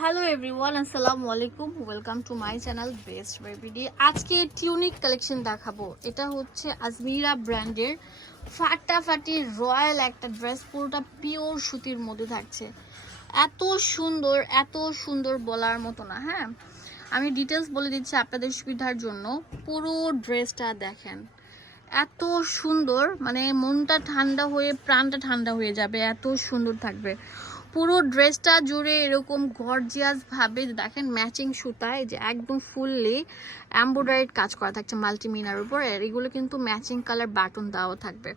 Hello everyone আসসালামু আলাইকুম welcome to my channel best বেবিডি আজকে টিউনিক কালেকশন দেখাবো। এটা হচ্ছে আজমিরা ব্র্যান্ডের ফাটাফাটি রয়্যাল একটা ড্রেস পুরোটা পিওর সুতির মধ্যে থাকছে। এত সুন্দর এত সুন্দর বলার মতো না হ্যাঁ? আমি ডিটেলস বলে দিচ্ছি আপনাদের সুবিধার জন্য। পুরো ড্রেসটা দেখেন। এত সুন্দর মানে মনটা ঠান্ডা হয়ে, প্রাণটা ঠান্ডা হয়ে যাবে, এত সুন্দর থাকবে। পুরো ড্রেসটা জুড়ে এরকম গর্জিয়াস ভাবে দেখেন ম্যাচিং সুতায় যে একদম ফুললি এম্ব্রয়ডারিড কাজ করা থাকছে মাল্টিমিনার উপর এগুলো কিন্তু ম্যাচিং কালার বাটন দেওয়া থাকবে।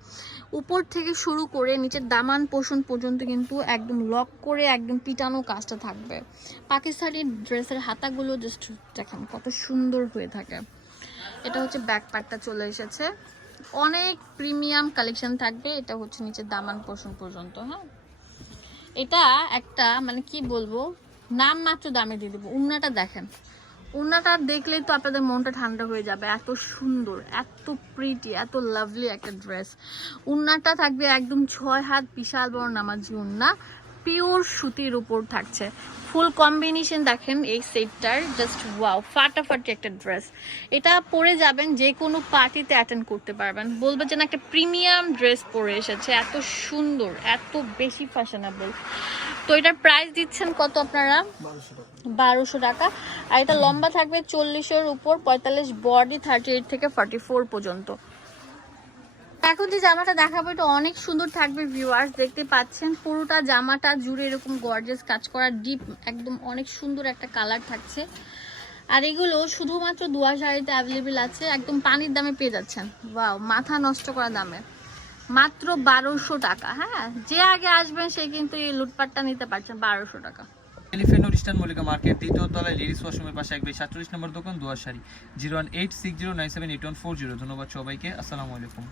উপর থেকে শুরু করে নিচের দামান পোষণ পর্যন্ত কিন্তু একদম লক করে একদম পিটানো কাজটা থাকবে। পাকিস্তানি ড্রেসের হাতাগুলো জাস্ট দেখেন কত সুন্দর হয়ে থাকে। এটা হচ্ছে ব্যাক পার্টটা চলে এসেছে। অনেক প্রিমিয়াম কালেকশন থাকবে, এটা হচ্ছে নিচের দামান পোষণ পর্যন্ত হ্যাঁ? এটা একটা মানে কি বলব, নাম মাত্র দামে দিয়ে দেবো। উন্নাটা দেখেন। উন্নাটা দেখলেই তো আপনাদের মনটা ঠান্ডা হয়ে যাবে। এত সুন্দর, এত প্রিটি এত লাভলি একটা ড্রেস উন্নাটা থাকবে একদম ছয় হাত বিশাল বড় নামাজি উন্না। পিওর সুতির উপর থাকছে। ফুল কম্বিনেশন দেখেন এই সেটটার জাস্ট ওয়াও ফাটাফাটি একটা ড্রেস এটা পরে যাবেন, যে কোনো পার্টিতে অ্যাটেন্ড করতে পারবেন। বলবে যেন একটা প্রিমিয়াম ড্রেস পরে এসেছে, এত সুন্দর, এত বেশি ফ্যাশনেবল তো এটার প্রাইস দিচ্ছেন কত আপনারা? বারোশো টাকা। আর এটা লম্বা থাকবে চল্লিশের উপর, পঁয়তাল্লিশ বডি থার্টি এইট থেকে ফর্টি ফোর পর্যন্ত। এখন যে জামাটা দেখাবো, এটা অনেক সুন্দর থাকবে ভিউয়ার্স দেখতে পাচ্ছেন। পুরোটা জামাটা জুড়ে এরকম গর্জেস কাজ করা ডিপ একদম অনেক সুন্দর একটা কালার থাকছে। আর এগুলো শুধুমাত্র দুয়া শাড়িতে অ্যাভেলেবেল আছে, একদম পানির দামে পেয়ে যাচ্ছেন। ওয়াও মাথা নষ্ট করা দামে। মাত্র বারোশো টাকা হ্যাঁ? যে আগে আসবেন, সে কিন্তু এই লুটপাটটা নিতে পারছেন বারোশো টাকা। এলিফেন্ট মল্লিকা মার্কেট লেডিস পাশে নম্বর দোকান zero eight six zero nine seven eight one four zero. ধন্যবাদ সবাইকে, আসসালামু আলাইকুম।